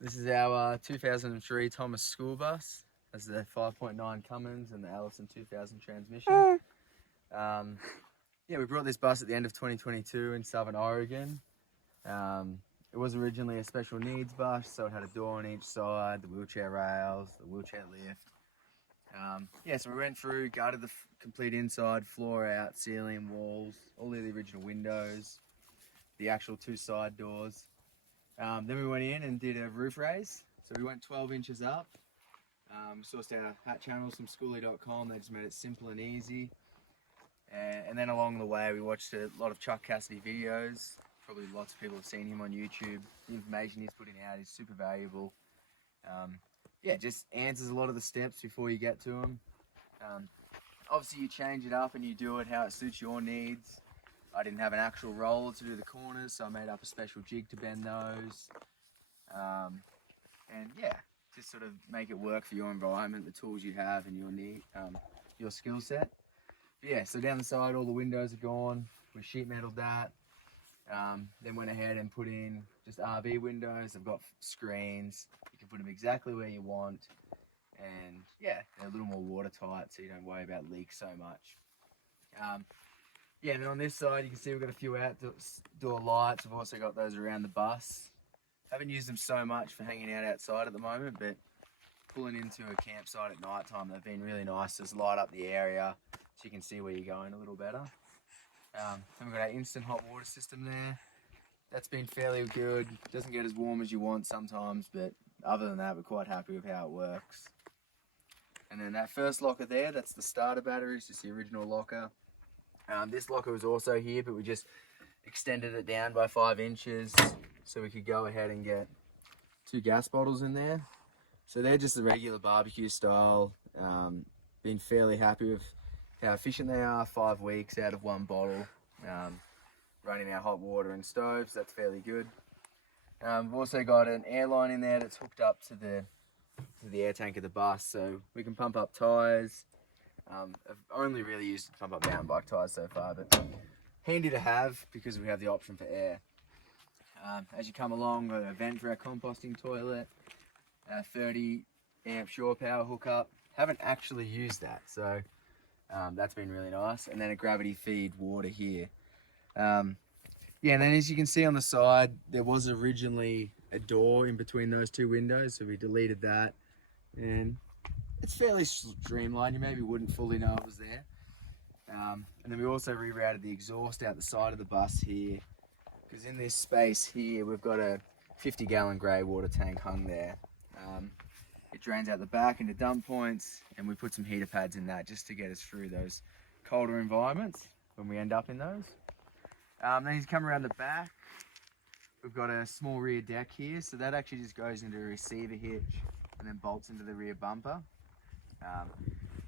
This is our 2003 Thomas school bus. This is the 5.9 Cummins and the Allison 2000 transmission. Yeah, we brought this bus at the end of 2022 in Southern Oregon. It was originally a special needs bus, so it had a door on each side, the wheelchair rails, the wheelchair lift. Yeah, so we went through, gutted the complete inside, floor out, ceiling, walls, all of the original windows, the actual two side doors. Then we went in and did a roof raise. So we went 12 inches up. Sourced our hat channels from Skoolie.com. They just made it simple and easy. And then along the way, we watched a lot of Chuck Cassidy videos. Probably lots of people have seen him on YouTube. The information he's putting out is super valuable. Yeah, just answers a lot of the steps before you get to them. Obviously, you change it up and you do it how it suits your needs. I didn't have an actual roller to do the corners, so I made up a special jig to bend those. And yeah, just sort of make it work for your environment, the tools you have, and your skill set. But yeah, so down the side, all the windows are gone. We sheet metaled that. Then went ahead and put in just RV windows. They've got screens. You can put them exactly where you want. And yeah, they're a little more watertight, so you don't worry about leaks so much. Yeah, and then on this side, you can see we've got a few outdoor lights. We've also got those around the bus. Haven't used them so much for hanging out outside at the moment, but pulling into a campsite at night time, they've been really nice to just light up the area so you can see where you're going a little better. Then we've got our instant hot water system there. That's been fairly good. Doesn't get as warm as you want sometimes, but other than that, we're quite happy with how it works. And then that first locker there, that's the starter battery. It's just the original locker. This locker was also here, but we just extended it down by 5 inches so we could go ahead and get 2 gas bottles in there. So they're just the regular barbecue style. Been fairly happy with how efficient they are. 5 weeks out of 1 bottle. Running our hot water and stoves, that's fairly good. We've also got an air line in there that's hooked up to the air tank of the bus, so we can pump up tyres. I've only really used it to pump up mountain bike tyres so far, but handy to have because we have the option for air. As you come along, we've got a vent for our composting toilet, a 30 amp shore power hookup. Haven't actually used that, so that's been really nice. And then a gravity feed water here. Yeah, and then as you can see on the side, there was originally a door in between those 2 windows, so we deleted that. And it's fairly streamlined. You maybe wouldn't fully know it was there. And then we also rerouted the exhaust out the side of the bus here, because in this space here we've got a 50-gallon grey water tank hung there. It drains out the back into dump points, and we put some heater pads in that just to get us through those colder environments when we end up in those. Then he's come around the back. We've got a small rear deck here, so that actually just goes into a receiver hitch and then bolts into the rear bumper.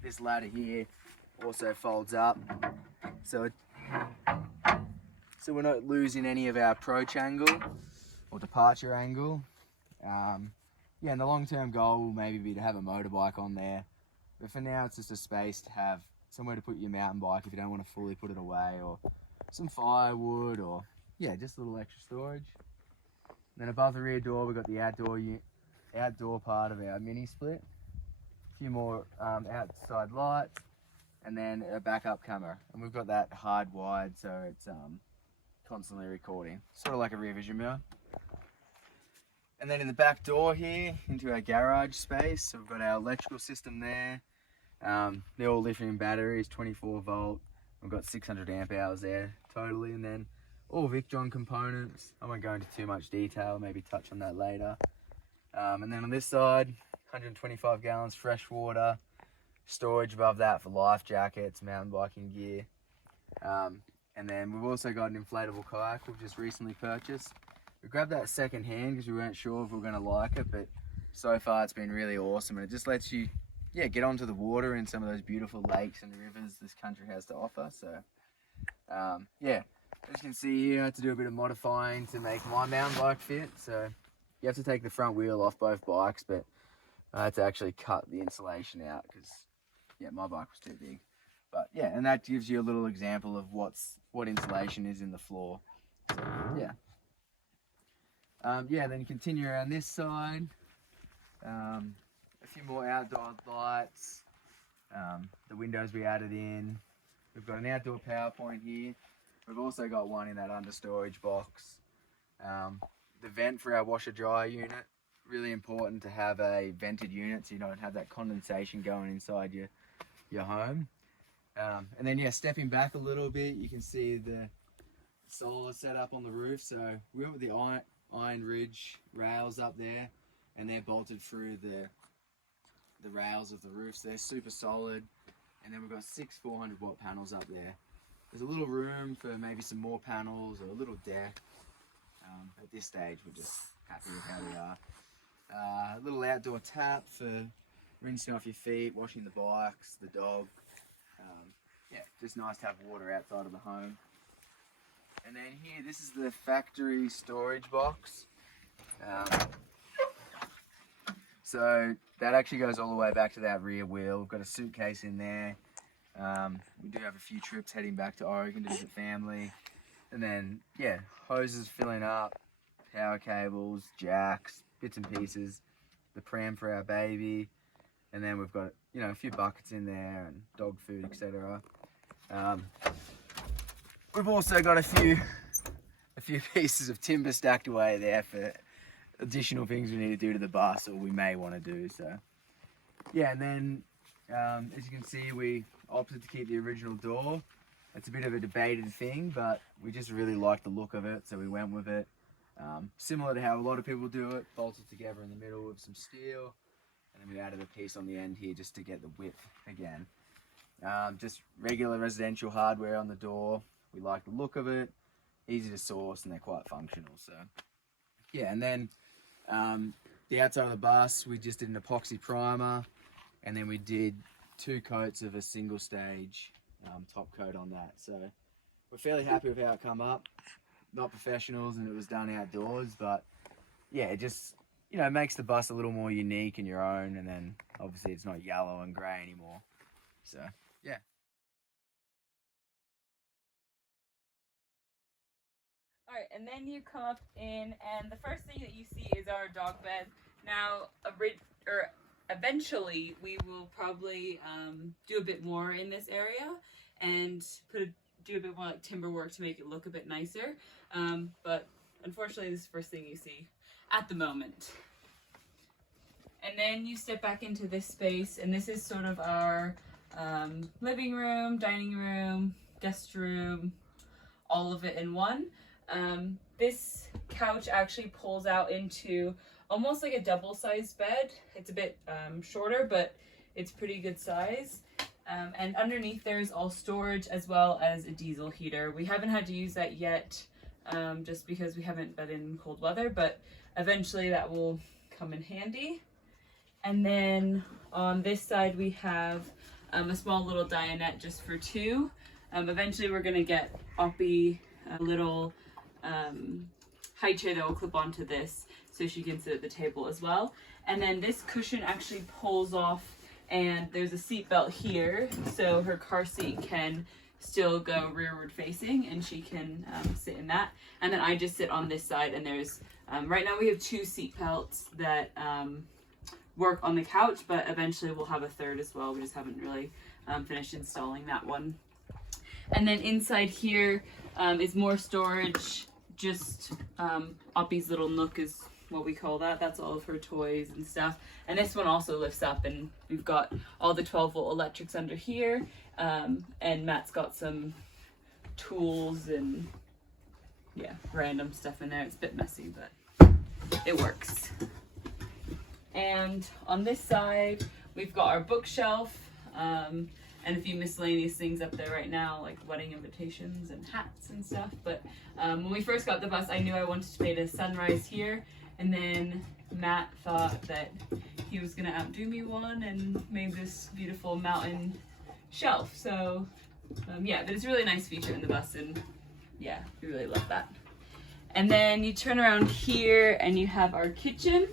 This ladder here also folds up, so we're not losing any of our approach angle or departure angle. Yeah, and the long-term goal will maybe be to have a motorbike on there, but for now it's just a space to have somewhere to put your mountain bike if you don't want to fully put it away, or some firewood, or yeah, just a little extra storage. And then above the rear door we've got the outdoor part of our mini split. A few more outside lights, and then a backup camera. And we've got that hardwired so it's constantly recording, sort of like a rear vision mirror. And then in the back door here, into our garage space, so we've got our electrical system there. They're all lithium batteries, 24 volt. We've got 600 amp hours there totally, and then all Victron components. I won't go into too much detail, maybe touch on that later. And then on this side, 125 gallons fresh water, storage above that for life jackets, mountain biking gear. And then we've also got an inflatable kayak we've just recently purchased. We grabbed that second hand because we weren't sure if we were going to like it, but so far it's been really awesome, and it just lets you get onto the water in some of those beautiful lakes and rivers this country has to offer. So yeah, as you can see here, I had to do a bit of modifying to make my mountain bike fit. So you have to take the front wheel off both bikes, but I had to actually cut the insulation out because yeah, my bike was too big. But yeah, and that gives you a little example of what insulation is in the floor. So yeah. Yeah, then continue around this side. A few more outdoor lights. The windows we added in. We've got an outdoor power point here. We've also got one in that under storage box. The vent for our washer dryer unit. Really important to have a vented unit so you don't have that condensation going inside your home. And then yeah, stepping back a little bit, you can see the solar set up on the roof. So we went with the Iron Ridge rails up there, and they're bolted through the rails of the roof, so they're super solid. And then we've got 6 400-watt panels up there. There's a little room for maybe some more panels or a little deck. At this stage, we're just happy with how we are. A little outdoor tap for rinsing off your feet, washing the bikes, the dog. Yeah, just nice to have water outside of the home. And then here, this is the factory storage box. So that actually goes all the way back to that rear wheel. We've got a suitcase in there. We do have a few trips heading back to Oregon to visit family. And then, yeah, hoses filling up, power cables, jacks, bits and pieces, the pram for our baby. And then we've got, you know, a few buckets in there and dog food, etc. We've also got a few pieces of timber stacked away there for additional things we need to do to the bus, or we may want to do. So yeah, and then as you can see, we opted to keep the original door. It's a bit of a debated thing, but we just really like the look of it, so we went with it. Similar to how a lot of people do it, bolted together in the middle with some steel, and then we added a piece on the end here just to get the width again. Just regular residential hardware on the door. We like the look of it, easy to source, and they're quite functional. So yeah, and then the outside of the bus, we just did an epoxy primer, and then we did 2 coats of a single stage top coat on that. So we're fairly happy with how it come up. Not professionals, and it was done outdoors, but yeah, it just, you know, makes the bus a little more unique and your own, and then obviously it's not yellow and grey anymore. So yeah. All right, and then you come up in, and the first thing that you see is our dog bed. Now, eventually, we will probably do a bit more in this area and do a bit more like timber work to make it look a bit nicer. But unfortunately, this is the first thing you see at the moment. And then you step back into this space, and this is sort of our living room, dining room, guest room, all of it in one. This couch actually pulls out into almost like a double-sized bed. It's a bit shorter, but it's pretty good size. And underneath there's all storage as well as a diesel heater. We haven't had to use that yet, just because we haven't been in cold weather, but eventually that will come in handy. And then on this side we have a small little dinette just for 2. Eventually we're gonna get Aupi a little high chair that will clip onto this so she can sit at the table as well. And then this cushion actually pulls off, and there's a seat belt here, so her car seat can still go rearward facing, and she can sit in that. And then I just sit on this side, and there's right now we have 2 seat belts that work on the couch, but eventually we'll have a third as well. We just haven't really finished installing that one. And then inside here is more storage. Just Aupi's little nook is what we call that. That's all of her toys and stuff. And this one also lifts up, and we've got all the 12-volt electrics under here. And Matt's got some tools and yeah, random stuff in there. It's a bit messy, but it works. And on this side, we've got our bookshelf, and a few miscellaneous things up there right now, like wedding invitations and hats and stuff. But when we first got the bus, I knew I wanted to paint a sunrise here, and then Matt thought that he was gonna outdo me one and made this beautiful mountain shelf. So yeah, but it's a really nice feature in the bus, and yeah, we really love that. And then you turn around here and you have our kitchen.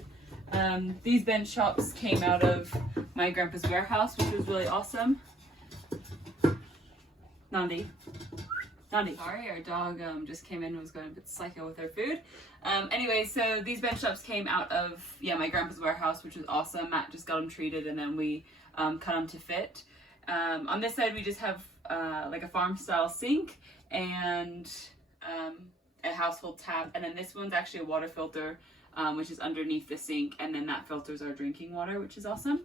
These bench tops came out of my grandpa's warehouse, which was really awesome. Nandi. Sorry, our dog just came in and was going a bit psycho with her food. Anyway, so these bench tops came out of, my grandpa's warehouse, which was awesome. Matt just got them treated and then we cut them to fit. On this side, we just have like a farm style sink and a household tap. And then this one's actually a water filter, which is underneath the sink. And then that filters our drinking water, which is awesome.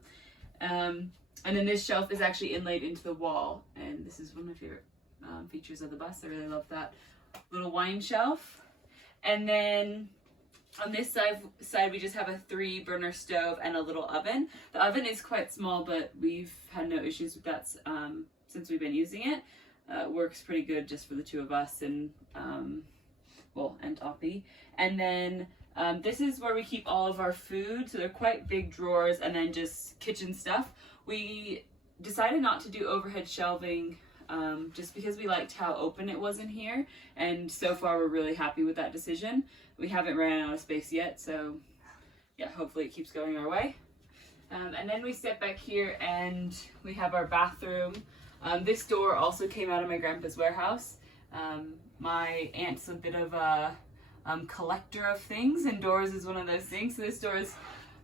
And then this shelf is actually inlaid into the wall. And this is one of my favorite features of the bus. I really love that little wine shelf. And then on this side we just have a 3-burner stove and a little oven. The oven is quite small, but we've had no issues with that since we've been using it. It works pretty good just for the 2 of us and and Aupi. And then this is where we keep all of our food. So they're quite big drawers, and then just kitchen stuff. We decided not to do overhead shelving just because we liked how open it was in here, and so far we're really happy with that decision. We haven't ran out of space yet, so yeah, hopefully it keeps going our way. And then we step back here and we have our bathroom. This door also came out of my grandpa's warehouse. My aunt's a bit of a collector of things, and doors is one of those things. So this door is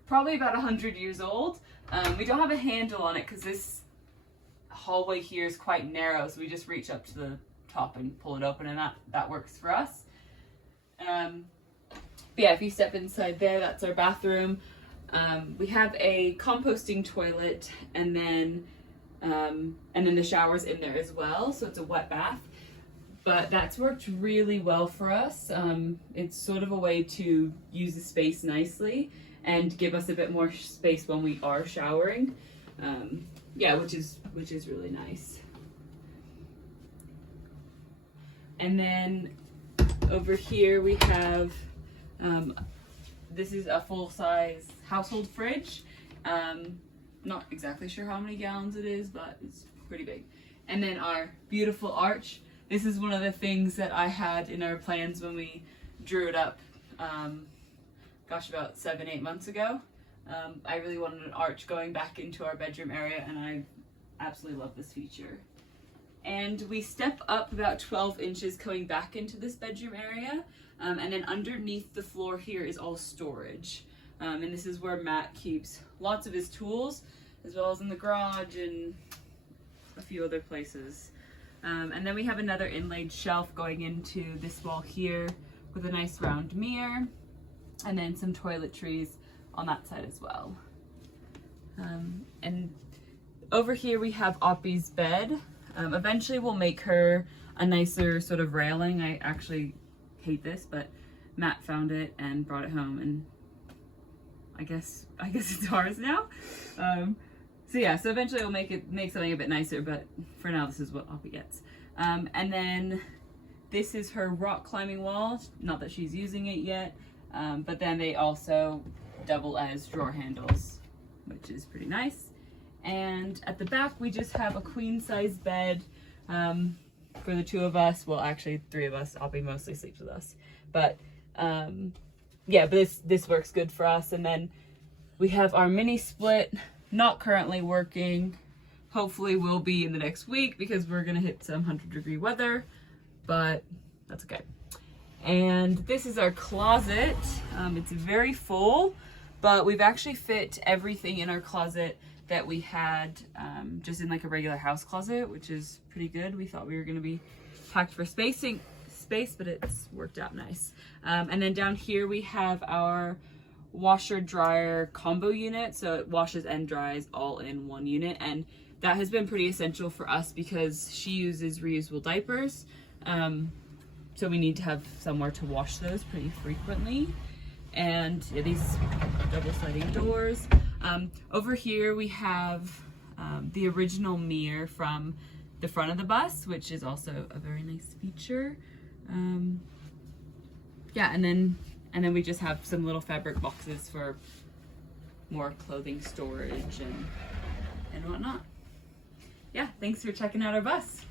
probably about 100 years old. We don't have a handle on it because this hallway here is quite narrow, so we just reach up to the top and pull it open, and that works for us. But yeah, if you step inside there, that's our bathroom. We have a composting toilet, and then the shower's in there as well, so it's a wet bath. But that's worked really well for us. It's sort of a way to use the space nicely and give us a bit more space when we are showering. Which is really nice. And then over here we have this is a full-size household fridge. Not exactly sure how many gallons it is, but it's pretty big. And then our beautiful arch. This is one of the things that I had in our plans when we drew it up about 7-8 months ago. I really wanted an arch going back into our bedroom area, and I absolutely love this feature. And we step up about 12 inches going back into this bedroom area, and then underneath the floor here is all storage. And this is where Matt keeps lots of his tools, as well as in the garage and a few other places. And then we have another inlaid shelf going into this wall here with a nice round mirror, and then some toiletries on that side as well. And over here we have Aupi's bed. Eventually we'll make her a nicer sort of railing. I actually hate this, but Matt found it and brought it home, and I guess it's ours now. So eventually we'll make something a bit nicer, but for now this is what Aupi gets. And then this is her rock climbing wall. Not that she's using it yet, but then they also double as drawer handles, which is pretty nice. And at the back we just have a queen size bed for the 2 of us. Well, actually 3 of us. Aupi mostly sleeps with us, but but this works good for us. And then we have our mini split, not currently working. Hopefully will be in the next week because we're gonna hit some 100-degree weather, but that's okay. And this is our closet. It's very full, but we've actually fit everything in our closet that we had just in like a regular house closet, which is pretty good. We thought we were gonna be packed for space, but it's worked out nice. And then down here we have our washer dryer combo unit, so it washes and dries all in one unit, and that has been pretty essential for us because she uses reusable diapers, so we need to have somewhere to wash those pretty frequently. And these double sliding doors. Over here we have the original mirror from the front of the bus, which is also a very nice feature. And then we just have some little fabric boxes for more clothing storage and whatnot. Yeah, thanks for checking out our bus.